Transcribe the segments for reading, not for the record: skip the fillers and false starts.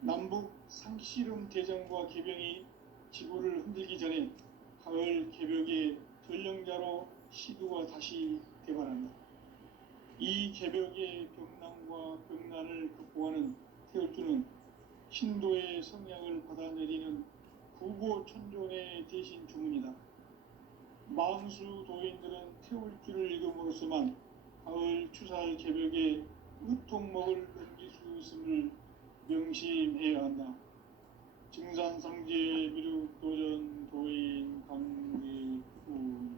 남북 상씨름 대전과 개병이 지구를 흔들기 전에 가을 개벽의 전령자로 시두가 다시 대발한다. 이 개벽의 벽난과 벽난을 극복하는 태울주는 신도의 성량을 받아내리는 구고천존의 대신 주문이다. 망수 도인들은 태울주를 읽음으로써만 가을 추살 개벽에 으통먹을 넘길 수 있음을 명심해야 한다. 증산상제 미륵 도전 도인 강대구.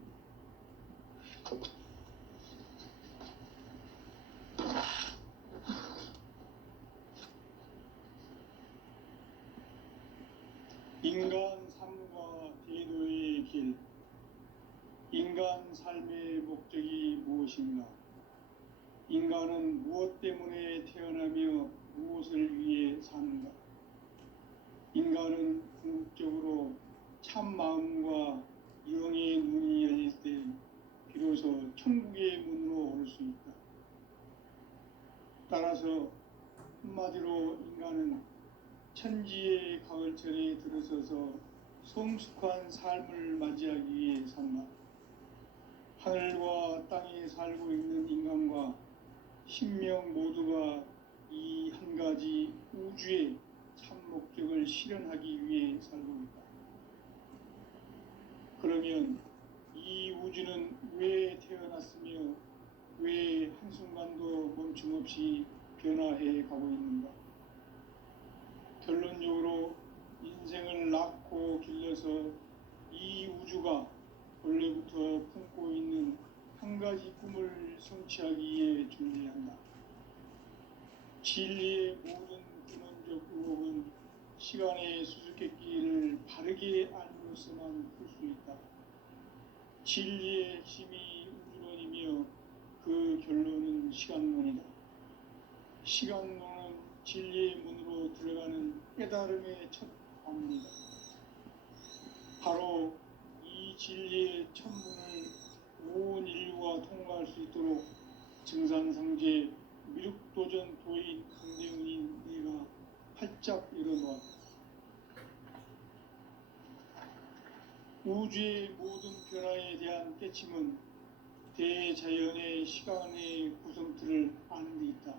인간 삶과 대도의 길. 인간 삶의 목적이 무엇인가? 인간은 무엇 때문에 태어나며 무엇을 위해 사는가? 인간은 궁극적으로 참 마음과 영의 눈이 열릴 때 비로소 천국의 문으로 올 수 있다. 따라서 한마디로 인간은 천지의 가을철에 들어서서 성숙한 삶을 맞이하기 위해 산다. 하늘과 땅에 살고 있는 인간과 신명 모두가 이 한 가지 우주의 참 목적을 실현하기 위해 살고 있다. 그러면 이 우주는 왜 태어났으며 왜 한순간도 멈춤없이 변화해 가고 있는가? 결론적으로 인생을 낳고 길러서 이 우주가 원래부터 품고 있는 한 가지 꿈을 성취하기 위해 존재한다. 진리의 모든 근원적 의혹은 시간의 수수께끼를 바르게 알므로써만 풀 수 있다. 진리의 핵심이 우주론이며 그 결론은 시간론이다. 시간론은 진리의 문으로 들어가는 깨달음의 첫 관문이다. 바로 이 진리의 첫 문을 온 인류가 통과할 수 있도록 증산상제 미륵도전 도인 강대훈인 내가 활짝 열어놓았다. 우주의 모든 변화에 대한 깨침은 대자연의 시간의 구성틀을 아는 데 있다.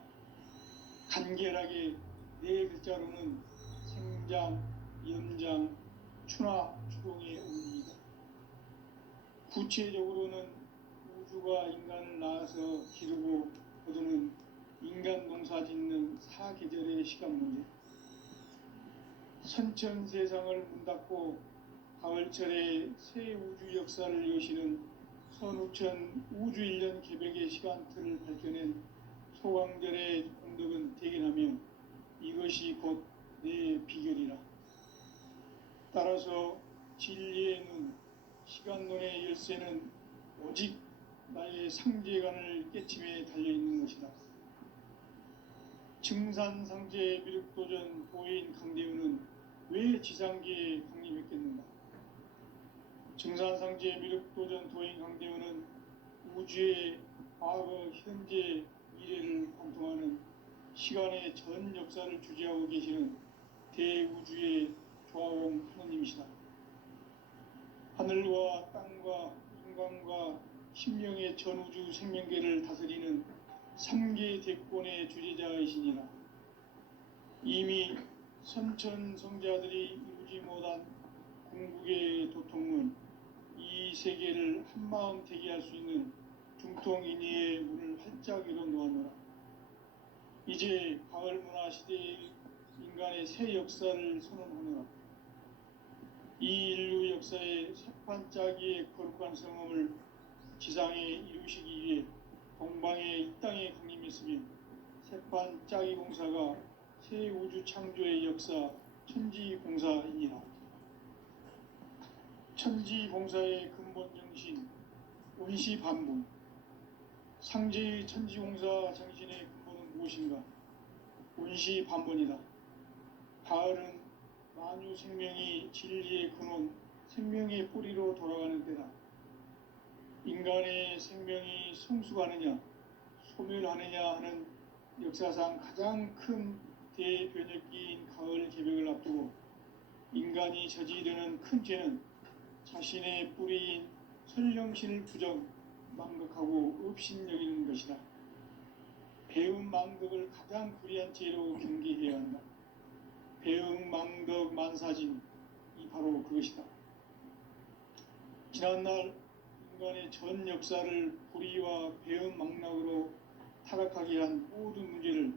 간결하게 네 글자로는 생장, 연장, 추나 추동의 원리이다. 구체적으로는 우주가 인간을 낳아서 기르고 거두는 인간 농사 짓는 사계절의 시간 문제. 선천 세상을 문 닫고 가을철에 새 우주 역사를 여시는 선우천 우주 1년 개벽의 시간틀을 밝혀낸 소강절의 공덕은 대견하며 이것이 곧 내 비결이라. 따라서 진리의 눈, 시간론의 열쇠는 오직 나의 상제관을 깨침에 달려있는 것이다. 증산상제 미륵도전 도인 강대훈은 왜 지상계에 강림했겠는가? 증산상제 미륵도전 도인 강대훈은 우주의 과거, 현재, 미래를 관통하는 시간의 전 역사를 주재하고 계시는 대우주의 조화원 하느님이시다. 하늘과 땅과 인간과 신명의 전우주 생명계를 다스리는 3계 대권의 주재자이시니라. 이미 선천성자들이 이루지 못한 궁극의 도통은 이 세계를 한마음 되게 할 수 있는 중통인의의 문을 활짝 열어놓았노라. 이제 가을 문화 시대의 인간의 새 역사를 선언하노라. 이 인류 역사의 새판짜기의 거룩한 성험을 지상에 이루시기 위해 동방의 이 땅에 강림했으며 새판짜기 공사가 새 우주 창조의 역사 천지공사이니라. 천지공사의 근본 정신 원시반분. 상제의 천지공사 정신의 근본은 무엇인가? 원시반분이다. 가을은 만유 생명이 진리의 근원, 생명의 뿌리로 돌아가는 때다. 인간의 생명이 성숙하느냐, 소멸하느냐 하는 역사상 가장 큰 대변혁기인 가을 개벽을 앞두고 인간이 저지르는 큰 죄는 자신의 뿌리인 선령신을 부정, 망극하고 업신여기는 것이다. 배음 망덕을 가장 불의한 죄로 경계해야 한다. 배음 망덕 만사진이 바로 그것이다. 지난날 인간의 전 역사를 불의와 배음 망락으로 타락하게 한 모든 문제를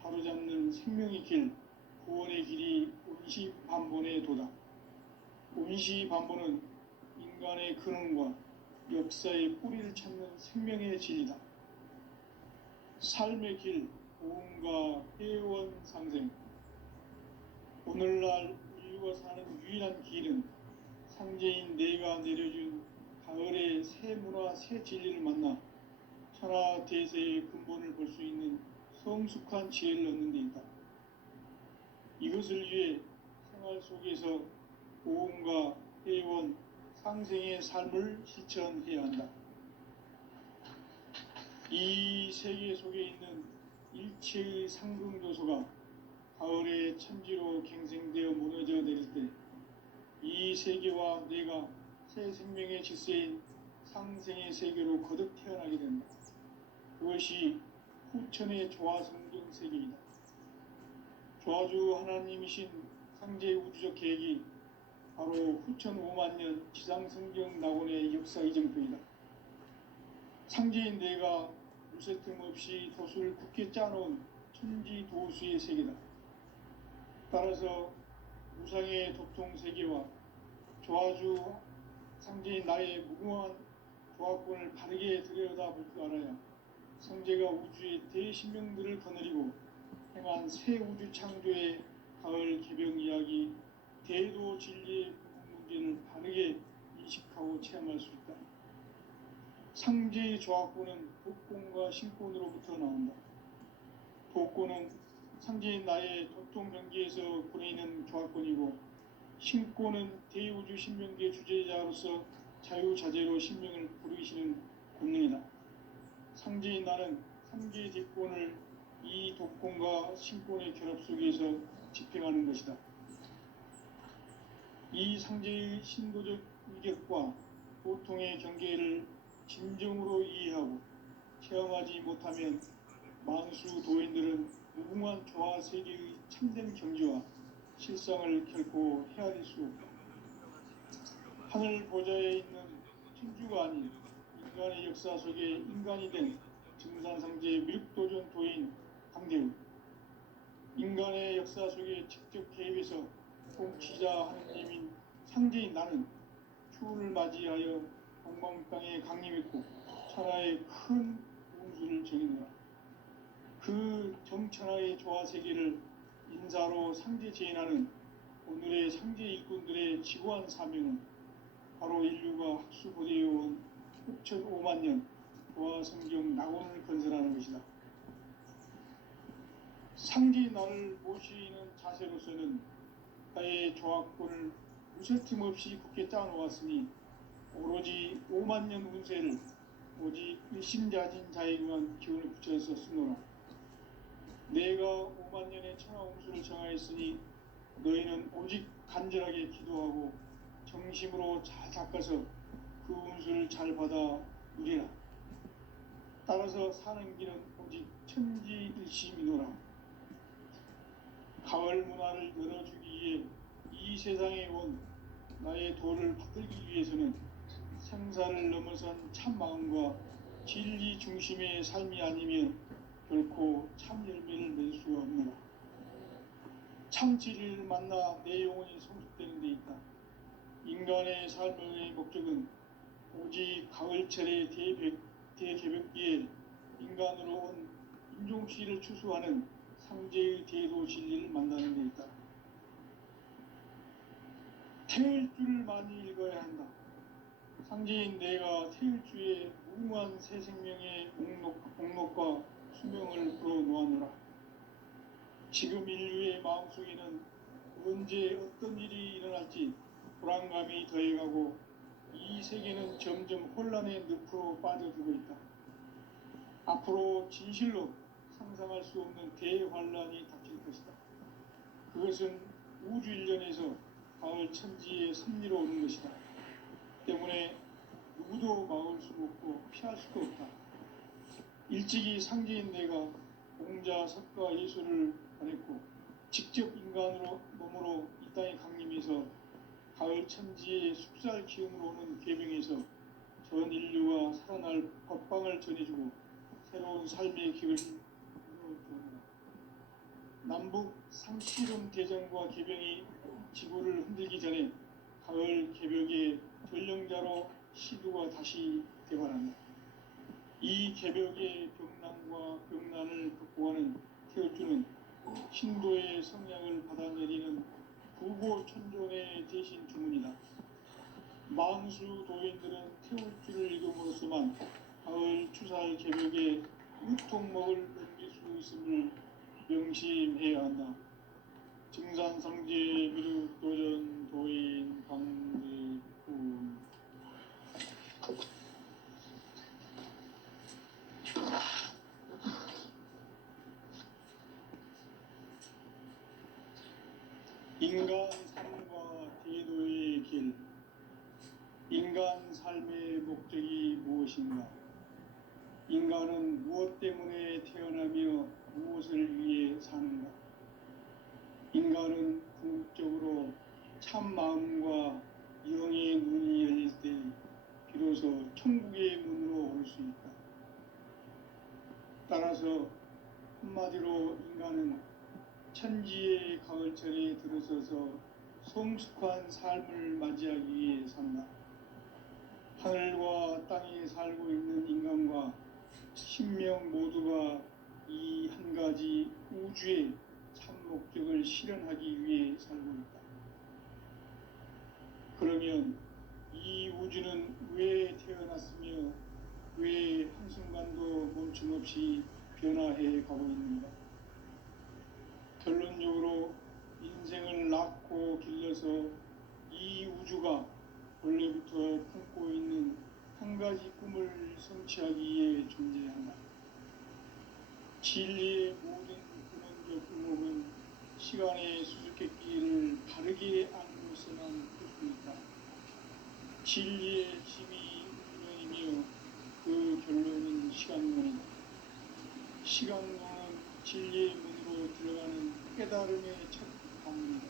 바로잡는 생명의 길, 구원의 길이 온시반본의 도다. 온시반본은 인간의 근원과 역사의 뿌리를 찾는 생명의 진리다. 삶의 길, 보험과 회원 상생. 오늘날 인류가 사는 유일한 길은 상제인 내가 내려준 가을의 새 문화, 새 진리를 만나 천하 대세의 근본을 볼 수 있는 성숙한 지혜를 얻는 데 있다. 이것을 위해 생활 속에서 보험과 회원, 상생의 삶을 실천해야 한다. 이 세계 속에 있는 일체의 상승조소가 가을의 천지로 갱생되어 무너져 내릴 때 이 세계와 내가 새 생명의 질서인 상생의 세계로 거듭 태어나게 된다. 그것이 후천의 조화성경 세계이다. 조화주 하나님이신 상제 우주적 계획이 바로 후천 5만 년 지상성경 낙원의 역사 이정표이다. 상제인 내가 무쇠틈 없이 도수를 굳게 짜놓은 천지 도수의 세계다. 따라서 무상의 도통 세계와 조화주 상제인 나의 무궁한 조화권을 바르게 들여다볼 줄 알아야 상제가 우주의 대신명들을 거느리고 행한 새 우주 창조의 가을 개벽 이야기, 대도 진리의 문제를 바르게 인식하고 체험할 수 있다. 상제의 조화권은 독권과 신권으로부터 나온다. 독권은 상제인 나의 도통 경계에서 보내는 조화권이고, 신권은 대우주 신명계 주제자로서 자유자재로 신명을 부르시는 권능이다. 상제인 나는 상제의 대권을 이 독권과 신권의 결합 속에서 집행하는 것이다. 이 상제의 신도적 위격과 보통의 경계를 진정으로 이해하고 체험하지 못하면 만수 도인들은 무궁한 조화 세계의 참된 경지와 실상을 결코 헤아릴 수 없다. 하늘 보좌에 있는 천주가 아닌 인간의 역사 속에 인간이 된 증산상제의 밀도전 도인 강대우, 인간의 역사 속에 직접 개입해서 통치자 하느님인 상제인 나는 추운을 맞이하여 동방 땅에 강림했고 천하의 큰 운수를 정해놓아 그 정천하의 조화 세계를 인사로 상제 제인하는 오늘의 상제 일꾼들의 지고한 사명은 바로 인류가 학수고대해온 후천 5만 년 조화 성경 낙원을 건설하는 것이다. 상제 나를 모시는 자세로서는 나의 조화권을 무쇠틈 없이 굳게 짜놓았으니 오로지 5만 년 운세를 오직 일심자진 자에게만 기운을 붙여서 쓰노라. 내가 5만 년의 천하 운수를 정하였으니 너희는 오직 간절하게 기도하고 정심으로 잘 닦아서 그 운수를 잘 받아 누리라. 따라서 사는 길은 오직 천지일심이노라. 가을 문화를 열어주기 위해 이 세상에 온 나의 도를 받들기 위해서는 생사를 넘어선 참 마음과 진리 중심의 삶이 아니면 결코 참 열매를 맺을 수가 없노라. 참 진리를 만나 내 영혼이 성숙되는 데 있다. 인간의 삶의 목적은 오직 가을철의 대개벽기에 인간으로 온 인종씨를 추수하는 상제의 대도 진리를 만나는 데 있다. 태일주를 많이 읽어야 한다. 상제인 내가 태일주의 무궁한 새 생명의 목록과 수명을 풀어놓아노라. 지금 인류의 마음속에는 언제 어떤 일이 일어날지 불안감이 더해가고 이 세계는 점점 혼란의 늪으로 빠져들고 있다. 앞으로 진실로 상상할 수 없는 대환란이 닥칠 것이다. 그것은 우주 일련에서 가을 천지의 섭리로 오는 것이다. 때문에 누구도 막을 수 없고 피할 수도 없다. 일찍이 상제인 내가 공자, 석가, 예수를 보냈고 직접 인간으로 몸으로 이 땅에 강림해서 가을 천지의 숲살 기운으로 오는 계병에서 전 인류가 살아날 법방을 전해주고 새로운 삶의 길을 열어주었다. 남북 상씨름 대전과 계병이 지구를 흔들기 전에 가을 개벽의 전령자로 시두가 다시 개발한다. 이 개벽의 병난과 병난을 극복하는 태울주는 신도의 성량을 받아내리는 부고천존의 대신 주문이다. 망수 도인들은 태울주를 읽음으로써만 가을 추살 개벽의 유통목을 넘길 수 있음을 명심해야 한다. 증산상제 미륵도전 도인 강대군. 인간 삶과 대도의 길. 인간 삶의 목적이 무엇인가? 인간은 무엇 때문에 태어나며 무엇을 위해 사는가? 인간은 궁극적으로 참 마음과 영의 눈이 열릴 때 비로소 천국의 문으로 올 수 있다. 따라서 한마디로 인간은 천지의 가을철에 들어서서 성숙한 삶을 맞이하기 위해 산다. 하늘과 땅에 살고 있는 인간과 신명 모두가 이 한 가지 우주의 참 목적을 실현하기 위해 살고 있다. 그러면 이 우주는 왜 태어났으며 왜 한순간도 멈춤없이 변화해 가고 있는가? 결론적으로 인생을 낳고 길러서 이 우주가 원래부터 품고 있는 한 가지 꿈을 성취하기 위해 존재한다. 진리의 모든 근원적 의목은 시간의 수수께끼를 바르게 안고서만 할 수 있다. 진리의 힘이 운명이며 그 결론은 시간론이다. 시간론은 진리의 문으로 들어가는 깨달음의 첫 방문이다.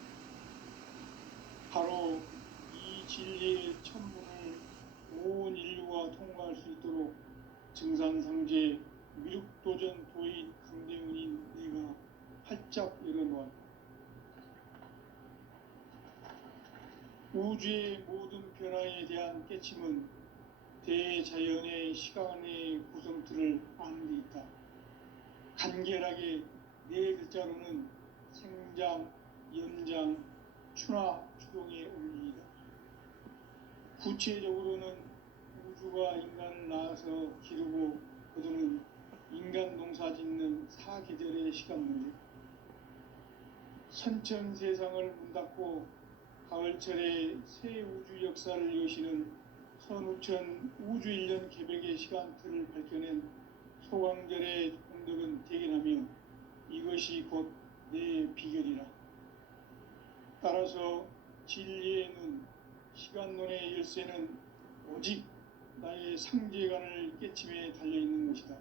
바로 이 진리의 천문을 온 인류가 통과할 수 있도록 증산상제 미륵도전 도인 강대훈인 내가 활짝 열어놓았다. 우주의 모든 변화에 대한 깨침은 대자연의 시간의 구성틀을 아는 데 있다. 간결하게 네 글자로는 생장, 연장, 추나 추동의 원리이다. 구체적으로는 우주가 인간을 낳아서 기르고 거두는 인간 농사 짓는 사계절의 시간 문제. 선천 세상을 문 닫고 가을철에 새 우주 역사를 여시는 선우천 우주일년 개벽의 시간틀을 밝혀낸 소강절의 공덕은 대견하며 이것이 곧 내 비결이라. 따라서 진리의 눈, 시간론의 열쇠는 오직 나의 상제관을 깨침에 달려있는 것이다.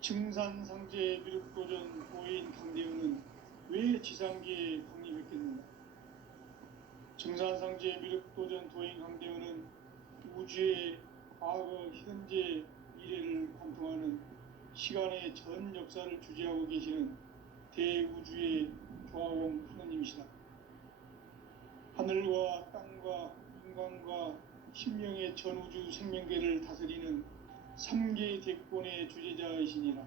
증산상제 미륵도전 도인 강대훈은 왜 지상계에 강림했겠는가? 증산상제 미륵도전 도인 강대훈은 우주의 과거, 현재, 미래를 관통하는 시간의 전 역사를 주재하고 계시는 대우주의 조화공 하느님이시다. 하늘과 땅과 인간과 심령의 전우주 생명계를 다스리는 3계 대권의 주제자이시니라.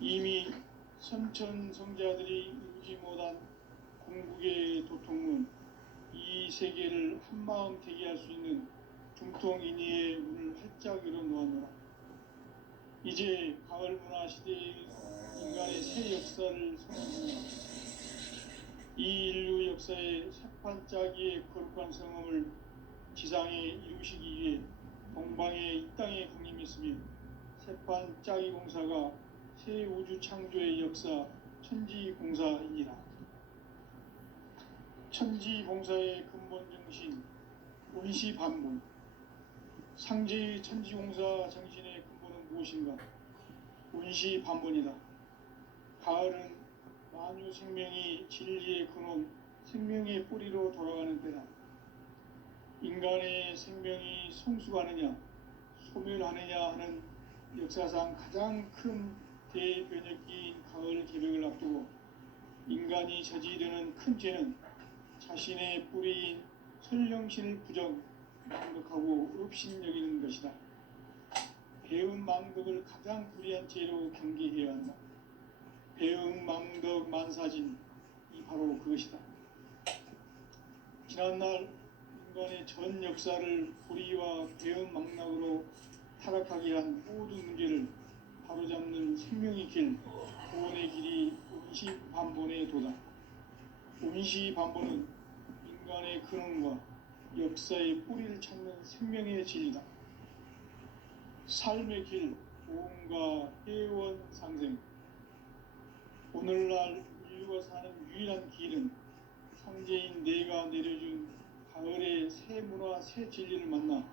이미 선천성자들이 이루지 못한 궁극의 도통문, 이 세계를 한마음 되게 할 수 있는 중통인의의 문을 활짝 열어놓았노라. 이제 가을 문화 시대의 인간의 새 역사를 선언합니다. 이 인류 역사의 새판짜기의 거룩한 성험을 지상에 이루시기 위해 동방의 이 땅에 강림했으며 태판 짜기공사가 새 우주 창조의 역사 천지공사이니라. 천지공사의 근본 정신 운시반본. 상제의 천지공사 정신의 근본은 무엇인가? 운시반본이다. 가을은 만유 생명이 진리의 근원, 생명의 뿌리로 돌아가는 때다. 인간의 생명이 성숙하느냐, 소멸하느냐 하는 역사상 가장 큰 대변혁기인 가을 개벽을 앞두고 인간이 저지르는 큰 죄는 자신의 뿌리인 설령신을 부정, 망덕하고 업신여기는 것이다. 배음 망덕을 가장 불의한 죄로 경계해야 한다. 배음 망덕 만사진이 바로 그것이다. 지난날 인간의 전 역사를 불의와 배음 망락으로 타락하게 한 모든 문제를 바로잡는 생명의 길, 구원의 길이 운시반본의 도다. 운시반본은 인간의 근원과 역사의 뿌리를 찾는 생명의 진리다. 삶의 길, 보험과 회원 상생. 오늘날 인류가 사는 유일한 길은 상제인 내가 내려준 가을의 새 문화, 새 진리를 만나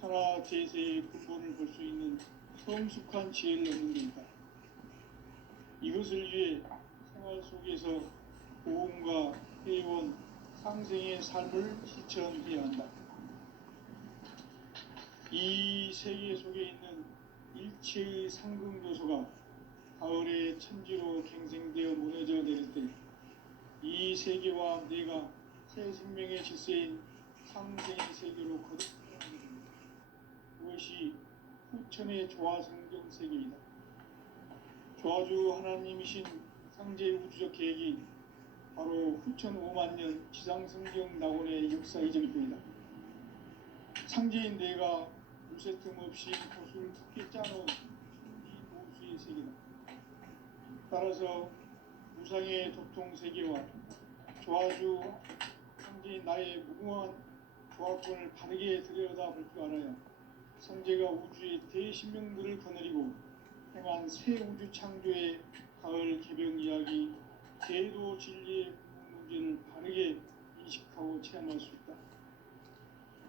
천하 제세의 근본을 볼 수 있는 성숙한 지혜를 얻는 데이다. 이것을 위해 생활 속에서 보험과 회원, 상생의 삶을 실천해야 한다. 이 세계 속에 있는 일체의 상금 요소가 가을의 천지로 갱생되어 무너져 내릴 때 이 세계와 내가 새 생명의 질서인 상생의 세계로 거듭나게 됩니다. 그것이 후천의 조화성경 세계이다. 조화주 하나님이신 상제 우주적 계획이 바로 후천 5만 년 지상성경 낙원의 역사 이전일 뿐이다. 상제인 내가 물새 틈 없이 고수를 굳게 짜놓은 천지보수의 세계다. 따라서 무상의 도통 세계와 조화주 상제인 나의 무궁한 조화권을 바르게 들여다볼 줄 알아야 상제가 우주의 대신명들을 거느리고 행한 새 우주 창조의 가을 개벽 이야기, 제도 진리의 문제를 바르게 인식하고 체험할 수 있다.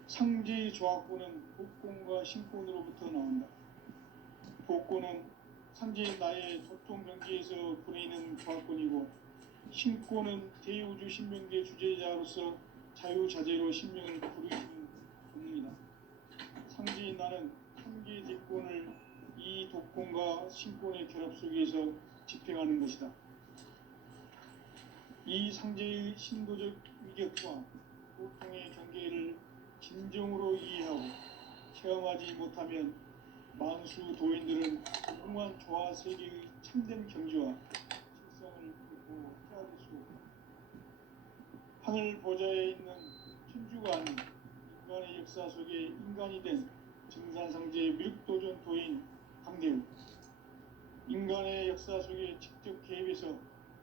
상제의 조화권은 복권과 신권으로부터 나온다. 복권은 상제인 나의 도통 경계에서 보내는 조화권이고, 신권은 대우주 신명계 주제자로서 자유자재로 신명을 부르시는 본능이다. 상제인 나는 삼계 대권을 이 독권과 신권의 결합 속에서 집행하는 것이다. 이 상제의 신도적 위격과 보통의 경계를 진정으로 이해하고 체험하지 못하면 만수 도인들은 무궁한 조화 세계의 참된 경지와 실상을 보고 헤아릴 수 없다. 하늘 보좌에 있는 천주가 아닌 인간의 역사 속에 인간이 된 증산상제의 밀도전 도인 강대우, 인간의 역사 속에 직접 개입해서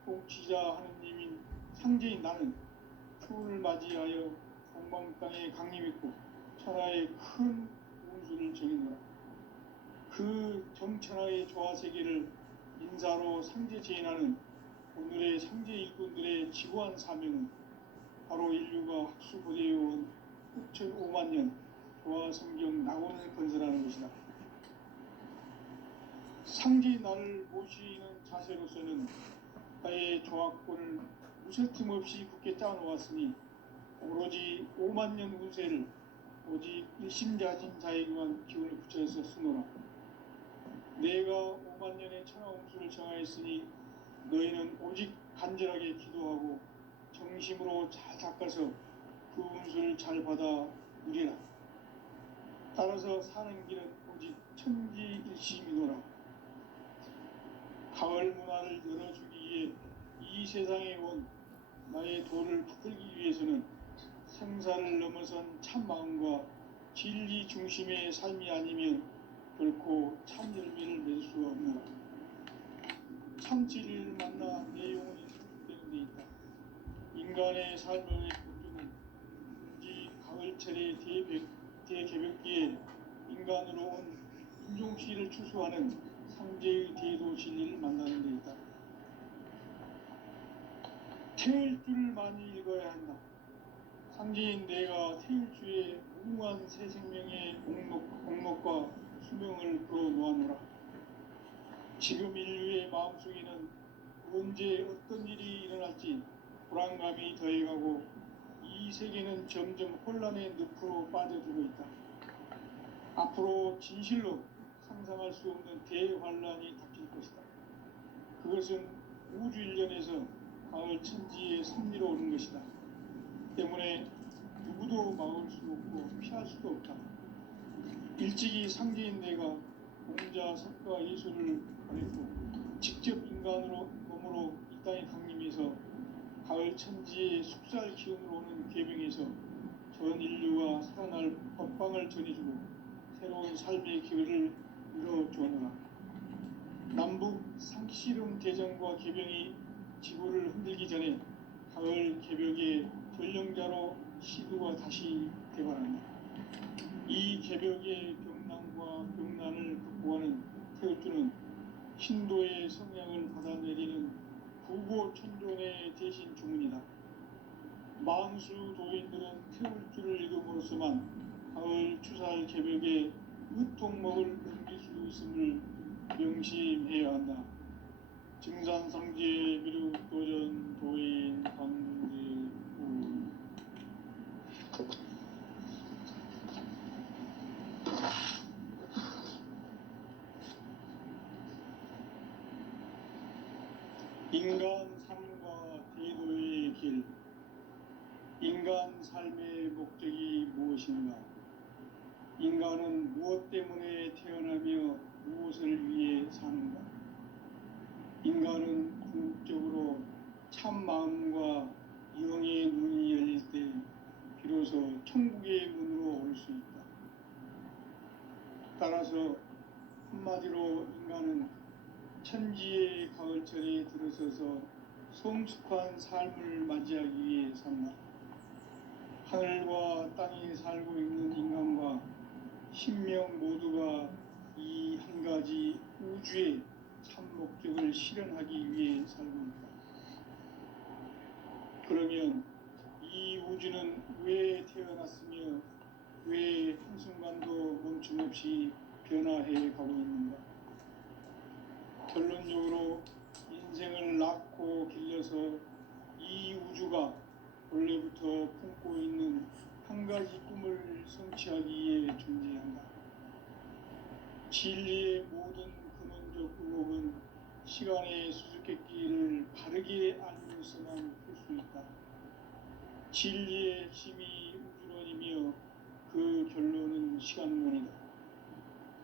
통치자 하느님인 상제인 나는 추운을 맞이하여 동방 땅에 강림했고 천하의 큰 운수를 정했노라. 그 정천하의 조화 세계를 인사로 상제 제인하는 오늘의 상제 일꾼들의 지고한 사명은 바로 인류가 학수고대해온 후천 5만 년 조화 성경 낙원을 건설하는 것이다. 상제인 나를 모시는 자세로서는 나의 조화권을 무쇠틈 없이 굳게 짜놓았으니 오로지 5만 년 운세를 오직 일심자진 자에게만 기운을 붙여서 쓰노라. 내가 5만 년의 천하 운수를 정하였으니 너희는 오직 간절하게 기도하고 정심으로 잘 닦아서 그 운수를 잘 받아 누리라. 따라서 사는 길은 오직 천지일심이노라. 가을 문화를 열어주기 위해 이 세상에 온 나의 도를 붙들기 위해서는 생사를 넘어선 참 마음과 진리 중심의 삶이 아니면 결코 참 열매를 맺을 수 없노라. 참 진리를 만나 내 영혼이 충족되는 데 있다. 인간의 삶의 본주는 이 가을철의 대개벽기에 인간으로 온 윤종시를 추수하는 상제의 대도 진리를 만나는 데 있다. 태일주를 많이 읽어야 한다. 상제인 내가 태일주의 무궁한 새 생명의 목록과 수명을 풀어놓아노라. 지금 인류의 마음속에는 언제 어떤 일이 일어날지 불안감이 더해가고 이 세계는 점점 혼란의 늪으로 빠져들고 있다. 앞으로 진실로 상상할 수 없는 대환란이 닥칠 것이다. 그것은 우주 일련에서 가을 천지의 섭리로 오는 것이다. 때문에 누구도 막을 수 없고 피할 수도 없다. 일찍이 상제인 내가 공자, 석가, 예술을 보냈고 직접 인간으로 몸으로 이 땅에 강림해서 가을 천지의 숙살 기운으로 오는 계명에서 전 인류가 살아날 법방을 전해주고 새로운 삶의 기회를 열어주었노라. 남북 상씨름 대전과 계병이 지구를 흔들기 전에 가을 개벽의 전령자로 시두가 다시 개발한다. 이 개벽의 병난과 병난을 극복하는 태울주는 신도의 성향을 받아내리는 구고천존의 대신 주문이다. 만수 도인들은 태울주를 읽음으로써만 가을 추살 개벽의 으통목을 넘길 수 있음을 명심해야 한다. 증산상제 미륵도전 도인 강제우. 인간 삶과 대도의 길. 인간 삶의 목적이 무엇인가? 인간은 무엇 때문에 태어나며 무엇을 위해 사는가? 인간은 궁극적으로 참 마음과 영의 눈이 열릴 때 비로소 천국의 문으로 올 수 있다. 따라서 한마디로 인간은 천지의 가을철에 들어서서 성숙한 삶을 맞이하기 위해 산다. 하늘과 땅에 살고 있는 인간과 신명 모두가 이 한 가지 우주의 참 목적을 실현하기 위해 살고 있다. 그러면 이 우주는 왜 태어났으며 왜 한순간도 멈춤없이 변화해 가고 있는가? 결론적으로 인생을 낳고 길러서 이 우주가 원래부터 품고 있는 한 가지 꿈을 성취하기 위해 존재한다. 진리의 모든 근원적 의혹은 시간의 수수께끼를 바르게 알면서만 풀 수 있다. 진리의 핵심이 우주론이며 그 결론은 시간론이다.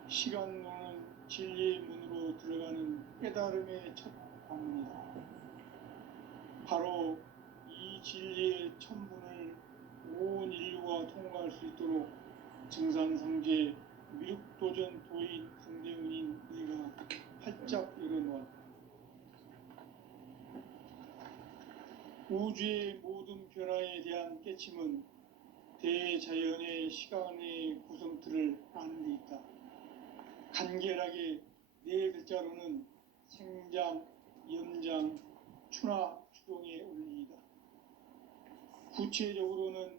시간론은 진리의 문으로 들어가는 깨달음의 첫 방문이다. 바로 이 진리의 천문을 온 인류가 통과할 수 있도록 증산상제 미륵도전 도인 강대훈인 내가 활짝 열어놓았다. 우주의 모든 변화에 대한 깨침은 대자연의 시간의 구성틀을 아는 데 있다. 간결하게 네 글자로는 생장, 연장, 추나 추동의 원리이다. 구체적으로는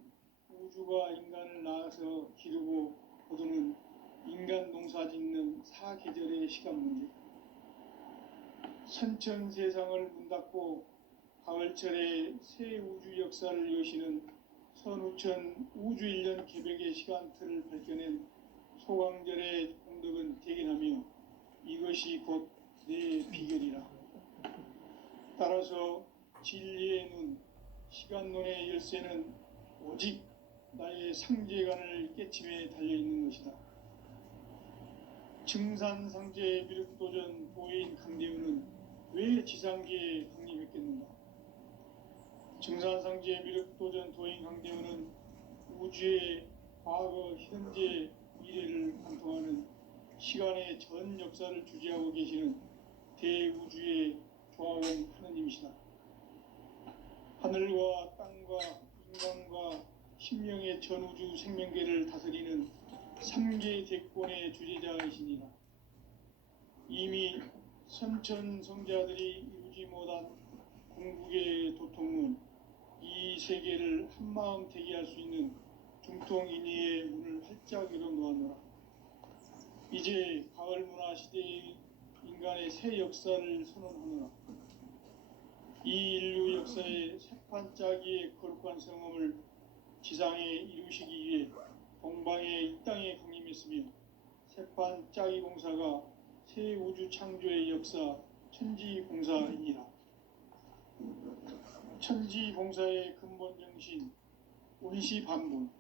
우주가 인간을 낳아서 기르고 거두는 인간 농사 짓는 사계절의 시간 문제. 선천 세상을 문 닫고 가을철에 새 우주 역사를 여시는 선우천 우주 일년 개벽의 시간틀을 밝혀낸 소강절의 공덕은 대견하며 이것이 곧 내 비결이라. 따라서 진리의 눈, 시간론의 열쇠는 오직 나의 상제관을 깨침에 달려있는 것이다. 증산상제 미륵도전 도인 강대훈은 왜 지상계에 강림했겠는가? 증산상제 미륵도전 도인 강대훈은 우주의 과거, 현재, 미래를 관통하는 시간의 전 역사를 주재하고 계시는 대우주의 조화원 하느님이시다. 하늘과 땅과 인간과 신명의 전우주 생명계를 다스리는 삼계 대권의 주제자이시니라. 이미 선천 성자들이 이루지 못한 궁극의 도통문 이 세계를 한마음 되게 할 수 있는 중통인의의 문을 활짝 열어 놓았노라. 이제 가을 문화 시대의 인간의 새 역사를 선언하노라. 이 인류 역사의 새판짜기의 거룩한 성험을 지상에 이루시기 위해 동방의 이 땅에 강림했으며 새판짜기 공사가 새 우주 창조의 역사 천지봉사이니라. 천지봉사의 근본 정신 운시반본.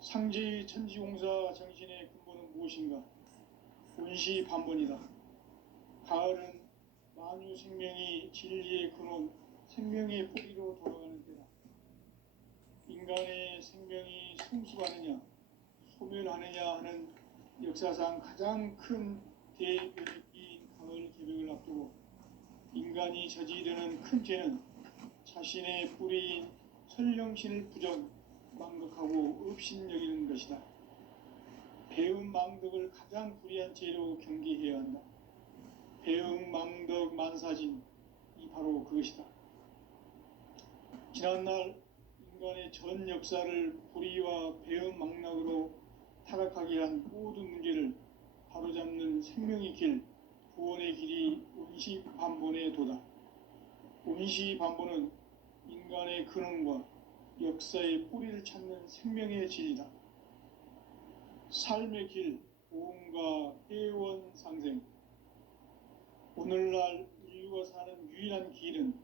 상제의 천지공사 정신의 근본은 무엇인가? 운시반본이다. 가을은 만유 생명이 진리의 근원, 생명의 뿌리로 돌아가는 때다. 인간의 생명이 성숙하느냐, 소멸하느냐 하는 역사상 가장 큰 대변혁기인 가을 개벽을 앞두고 인간이 저지르는 큰 죄는 자신의 뿌리인 설령신을 부정, 망덕하고 업신여기는 것이다. 배음 망덕을 가장 불의한 죄로 경계해야 한다. 배음 망덕 만사진 이 바로 그것이다. 지난날 인간의 전 역사를 불의와 배음 망락으로 타락하게 한 모든 문제를 바로잡는 생명의 길, 구원의 길이 운시반본의 도다. 운시반본은 인간의 근원과 역사의 뿌리를 찾는 생명의 진리다. 삶의 길, 보험과 회원 상생. 오늘날 인류가 사는 유일한 길은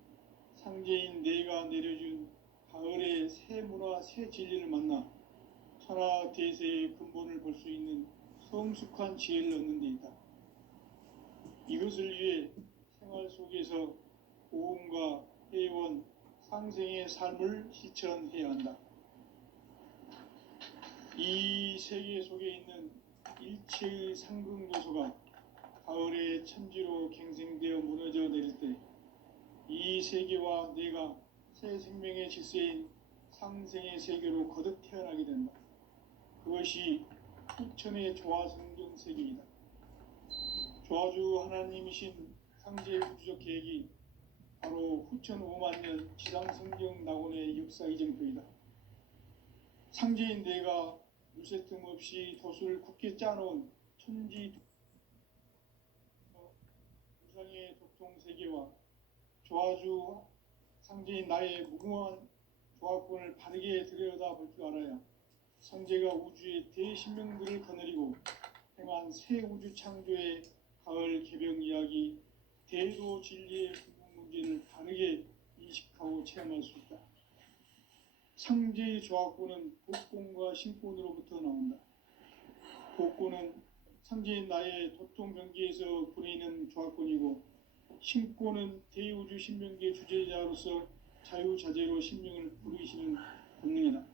상제인 내가 내려준 가을의 새 문화, 새 진리를 만나 천하 대세의 근본을 볼 수 있는 성숙한 지혜를 얻는 데 있다. 이것을 위해 생활 속에서 보험과 회원, 상생의 삶을 실천해야 한다. 이 세계 속에 있는 일체의 상극 요소가 가을의 천지로 갱생되어 무너져 내릴 때 이 세계와 내가 새 생명의 질서인 상생의 세계로 거듭 태어나게 된다. 그것이 후천의 조화성경 세계이다. 조화주 하나님이신 상제의 우주적 계획이 바로 후천 5만년 지상성경 낙원의 역사 이정표이다. 상제인 내가 물새 틈 없이 돛을 굳게 짜놓은 천지 우상의 도통 세계와 조화주 상제인 나의 무궁한 조화권을 바르게 들여다볼 줄 알아야 상제가 우주의 대신명들을 거느리고 행한 새 우주 창조의 가을 개벽 이야기, 대도 진리의 궁극 문제를 다르게 인식하고 체험할 수 있다. 상제의 조화권은 복권과 신권으로부터 나온다. 복권은 상제인 나의 도통 경계에서 부리는 조화권이고, 신권은 대우주 신명계 주제자로서 자유자재로 신명을 부르시는 본능이다.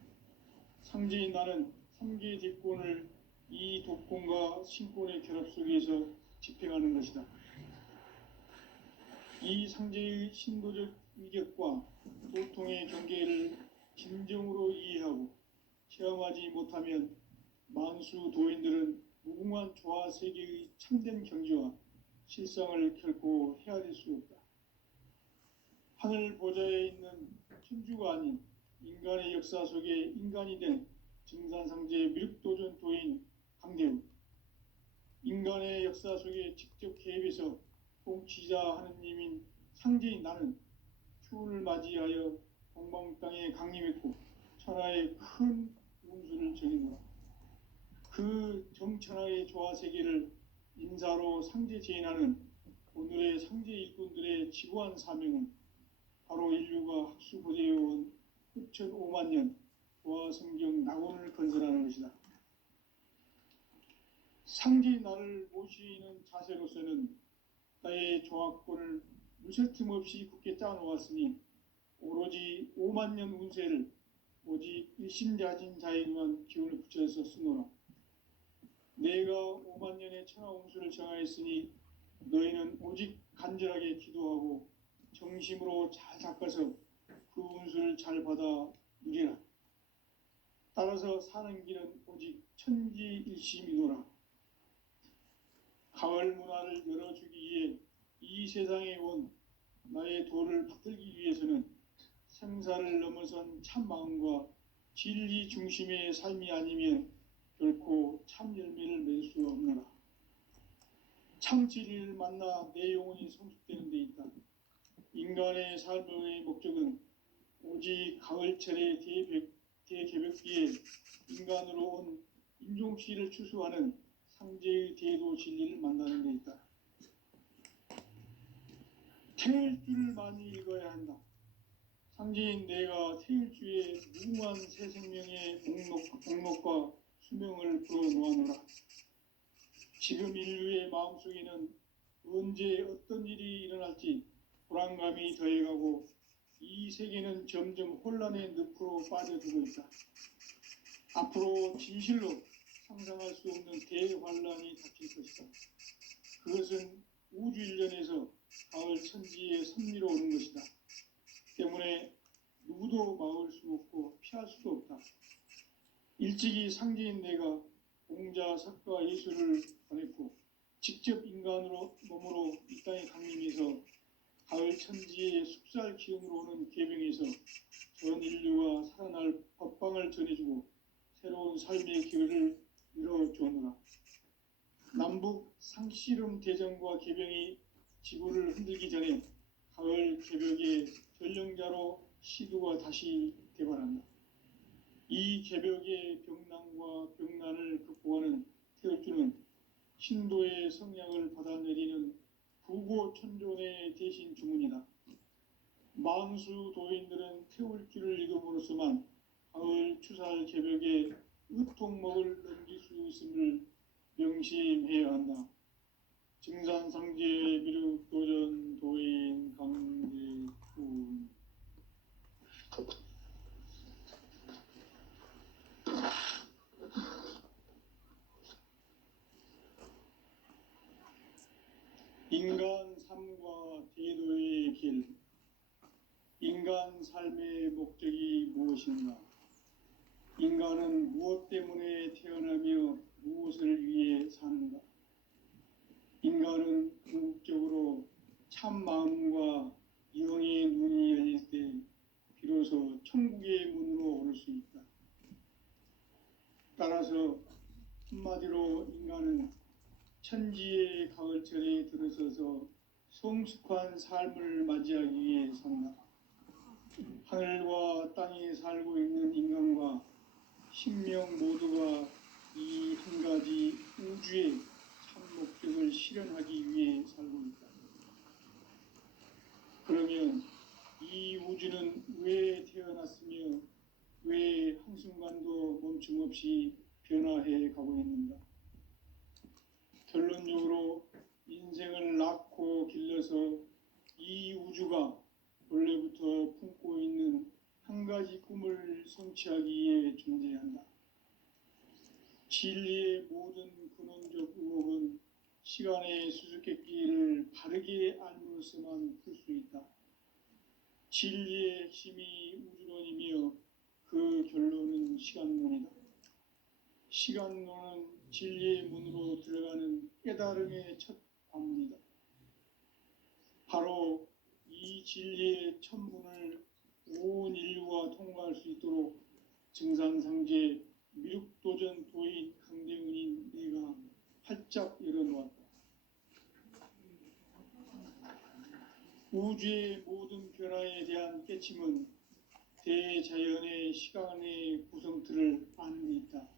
상제인 나는 3개 대권을 이 독권과 신권의 결합 속에서 집행하는 것이다. 이 상제의 신도적 위격과 도통의 경계를 진정으로 이해하고 체험하지 못하면 만수 도인들은 무궁한 조화 세계의 참된 경지와 실상을 결코 헤아릴 수 없다. 하늘 보좌에 있는 천주가 아닌 인간의 역사 속에 인간이 된 증산상제의 미륵도전 도인 강대우, 인간의 역사 속에 직접 개입해서 통치자 하느님인 상제인 나는 추운을 맞이하여 동방 땅에 강림했고 천하의 큰 운수를 정해놓아 그 정천하의 조화 세계를 인사로 상제 제인하는 오늘의 상제 일꾼들의 지구한 사명은 바로 인류가 학수고대해온 후천 5만년 조화 성경 낙원을 건설하는 것이다. 상제인 나를 모시는 자세로서는 나의 조화권을 무쇠 틈 없이 굳게 짜놓았으니 오로지 5만년 운세를 오직 일심자진 자에게만 기운을 붙여서 쓰노라. 내가 5만년의 천하 운수를 정하였으니 너희는 오직 간절하게 기도하고 정심으로 잘 닦아서 그 운수를 잘 받아 누리라. 따라서 사는 길은 오직 천지일심이노라. 가을 문화를 열어주기 위해 이 세상에 온 나의 도를 받들기 위해서는 생사를 넘어선 참 마음과 진리 중심의 삶이 아니면 결코 참 열매를 맺을 수 없노라. 참 진리를 만나 내 영혼이 성숙되는 데 있다. 인간의 삶의 목적은 오직 가을철의 대개벽기에 인간으로 온 인종씨를 추수하는 상제의 대도 진리를 만나는 데 있다. 태일 줄을 많이 읽어야 한다. 상제인 내가 태일주의 무궁한 새 생명의 목록과 수명을 풀어놓아노라. 지금 인류의 마음속에는 언제 어떤 일이 일어날지 불안감이 더해가고 이 세계는 점점 혼란의 늪으로 빠져들고 있다. 앞으로 진실로 상상할 수 없는 대환란이 닥칠 것이다. 그것은 우주 일련에서 가을 천지의 섭리로 오는 것이다. 때문에 누구도 막을 수 없고 피할 수도 없다. 일찍이 상제인 내가 공자, 석가, 예수를 보냈고 직접 인간으로 몸으로 이 땅에 강림해서 가을 천지의 숲살 기운으로 오는 계병에서 전 인류가 살아날 법방을 전해주고 새로운 삶의 기회를 이뤄주노라. 남북 상씨름 대전과 계병이 지구를 흔들기 전에 가을 개벽의 전령자로 시두가 다시 대발한다. 이 개벽의 병난과 병난을 극복하는 태을주는 신도의 성약을 받아내리는 부고천존의 대신 주문이다. 만수 도인들은 태울주를 읽음으로써만 가을 추살 개벽의 의통목을 넘길 수 있음을 명심해야 한다. 증산상제 미륵도전 도인 강제훈. 인간 삶과 대도의 길. 인간 삶의 목적이 무엇인가? 인간은 무엇 때문에 태어나며 무엇을 위해 사는가? 인간은 궁극적으로 참 마음과 영의 눈이 열릴 때 비로소 천국의 문으로 오를 수 있다. 따라서 한마디로 인간은 천지의 가을철에 들어서서 성숙한 삶을 맞이하기 위해 산다. 하늘과 땅에 살고 있는 인간과 신명 모두가 이 한 가지 우주의 참 목적을 실현하기 위해 살고 있다. 그러면 이 우주는 왜 태어났으며 왜 한순간도 멈춤 없이 변화해 가고 있는가? 결론적으로 인생을 낳고 길러서 이 우주가 원래부터 품고 있는 한 가지 꿈을 성취하기 위해 존재한다. 진리의 모든 근원적 의혹은 시간의 수수께끼를 바르게 알므로서만 풀 수 있다. 진리의 핵심이 우주론이며 그 결론은 시간론이다. 시간론은 진리의 문으로 들어가는 깨달음의 첫 관문이다. 바로 이 진리의 첫 문을 온 인류가 통과할 수 있도록 증산상제 미륵도전 도인 강대훈인 내가 활짝 열어놓았다. 우주의 모든 변화에 대한 깨침은 대자연의 시간의 구성틀을 아는 데 있다.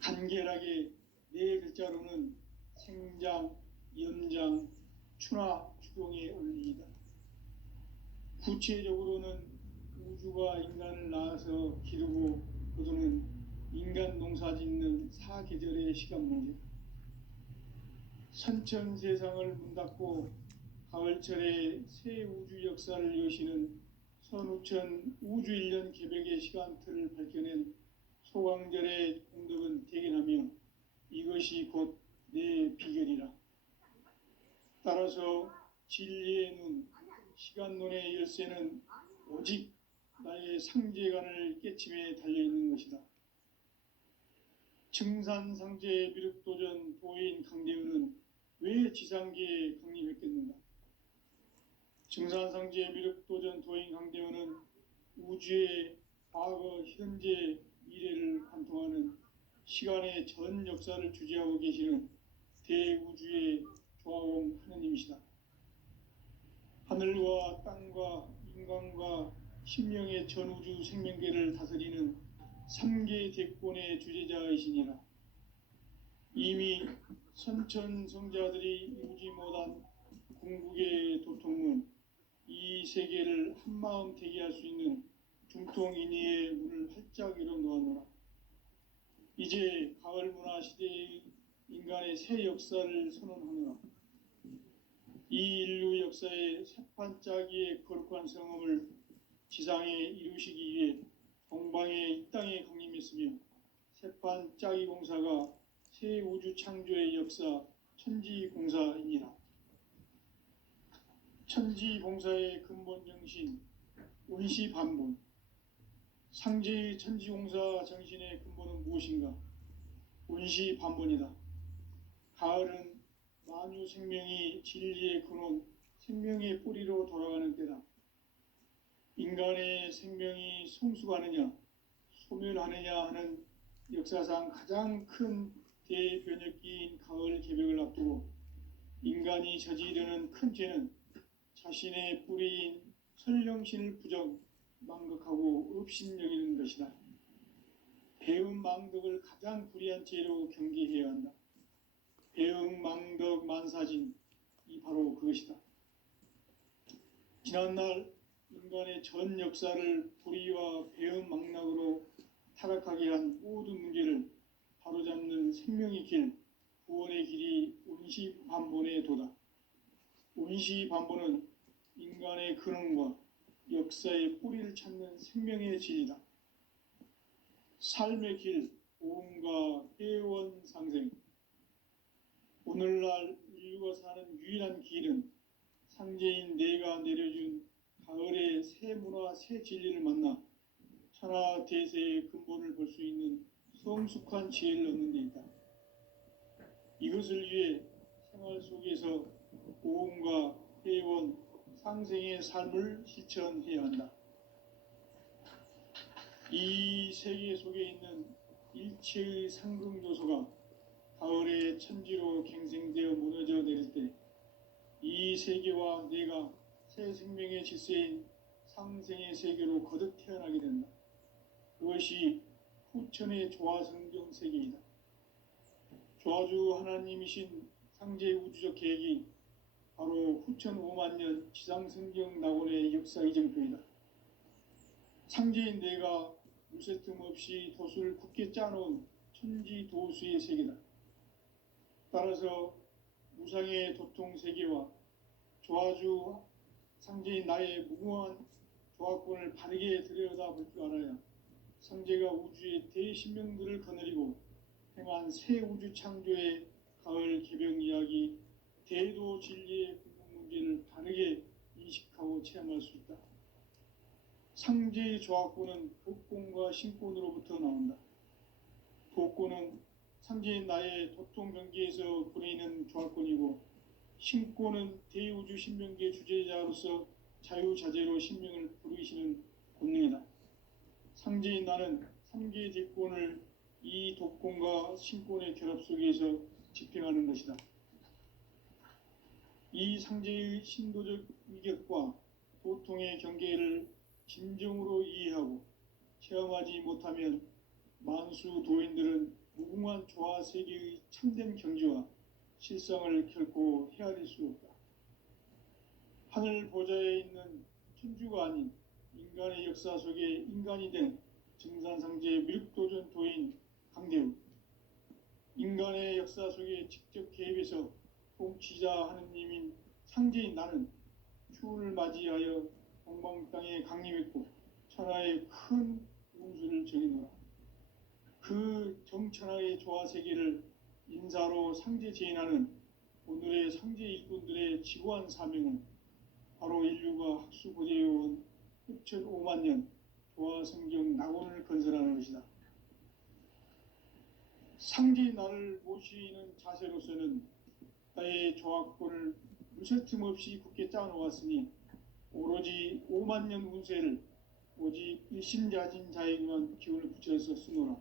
간결하게 네 글자로는 생장, 연장, 추나 추동의 원리이다. 구체적으로는 우주가 인간을 낳아서 기르고 거두는 인간 농사 짓는 사계절의 시간 문제다. 선천 세상을 문 닫고 가을철에 새 우주 역사를 여시는 선우천 우주일년 개벽의 시간틀을 밝혀낸 소강절의 공덕은 대견하며 이것이 곧 내 비결이라. 따라서 진리의 눈, 시간론의 열쇠는 오직 나의 상제관을 깨침에 달려있는 것이다. 증산상제 미륵도전 도인 강대우는 왜 지상계에 강림했겠는가? 증산상제 미륵도전 도인 강대우는 우주의 과거, 현재, 미래를 관통하는 시간의 전 역사를 주재하고 계시는 대우주의 조화원 하느님이시다. 하늘과 땅과 인간과 신명의 전우주 생명계를 다스리는 3계 대권의 주재자이시니라. 이미 선천성자들이 이루지 못한 궁극의 도통은 이 세계를 한마음 되게 할 수 있는 중통인의의 문을 활짝 열어놓았노라. 이제 가을 문화 시대의 인간의 새 역사를 선언하노라. 이 인류 역사의 새판짜기의 거룩한 성험을 지상에 이루시기 위해 동방에 이 땅에 강림했으며 새판짜기 공사가 새 우주 창조의 역사 천지공사이니라. 천지공사의 근본 정신 운시반본. 상제의 천지공사 정신의 근본은 무엇인가? 운시반본이다. 가을은 만유 생명이 진리의 근원, 생명의 뿌리로 돌아가는 때다. 인간의 생명이 성숙하느냐, 소멸하느냐 하는 역사상 가장 큰 대변혁기인 가을 개벽을 앞두고 인간이 저지르는 큰 죄는 자신의 뿌리인 설령신을 부정, 망극하고 업신여기는 것이다. 배음 망덕을 가장 불의한 죄로 경계해야 한다. 배음 망덕 만사진, 이 바로 그것이다. 지난날 인간의 전 역사를 불의와 배음 망락으로 타락하게 한 모든 문제를 바로잡는 생명의 길, 구원의 길이 운시반본의 도다. 운시반본은 인간의 근원과 역사의 뿌리를 찾는 생명의 진리다. 삶의 길, 오음과 회원 상생. 오늘날 인류가 사는 유일한 길은 상제인 내가 내려준 가을의 새 문화, 새 진리를 만나 천하 대세의 근본을 볼 수 있는 성숙한 지혜를 얻는 데 있다. 이것을 위해 생활 속에서 오음과 회원, 상생의 삶을 실천해야 한다. 이 세계 속에 있는 일체의 상극 요소가 가을의 천지로 갱생되어 무너져 내릴 때 이 세계와 내가 새 생명의 질서인 상생의 세계로 거듭 태어나게 된다. 그것이 후천의 조화성경 세계이다. 조화주 하나님이신 상제 우주적 계획이 바로 후천 5만 년 지상성경 낙원의 역사 이정표이다. 상제인 내가 무쇠틈 없이 도수를 굳게 짜놓은 천지도수의 세계다. 따라서 무상의 도통 세계와 조화주 상제인 나의 무궁한 조화권을 바르게 들여다볼 줄 알아야 상제가 우주의 대신명들을 거느리고 행한 새 우주 창조의 가을 개벽 이야기, 대도 진리의 궁극 문제를 바르게 인식하고 체험할 수 있다. 상제의 조화권은 복권과 신권으로부터 나온다. 복권은 상제인 나의 도통 경계에서 보내는 조화권이고, 신권은 대우주 신명계 주제자로서 자유자재로 신명을 부르시는 권능이다. 상제인 나는 3개 대권을 이 독권과 신권의 결합 속에서 집행하는 것이다. 이 상제의 신도적 위격과 도통의 경계를 진정으로 이해하고 체험하지 못하면 만수 도인들은 무궁한 조화 세계의 참된 경지와 실상을 결코 헤아릴 수 없다. 하늘 보좌에 있는 천주가 아닌 인간의 역사 속에 인간이 된 증산상제 미륵도전 도인 강대우. 인간의 역사 속에 직접 개입해서 통치자 하느님인 상제인 나는 추운을 맞이하여 동방 땅에 강림했고 천하의 큰 운수를 정해놓아. 그 정천하의 조화 세계를 인사로 상제 제인하는 오늘의 상제 일꾼들의 지고한 사명은 바로 인류가 학수고대해온 후천 5만 년 조화 성경 낙원을 건설하는 것이다. 상지 나를 모시는 자세로서는 나의 조합권을 무쇠 틈 없이 굳게 짜놓았으니 오로지 5만 년 운세를 오직 일심자진 자에게만 기운을 붙여서 쓰노라.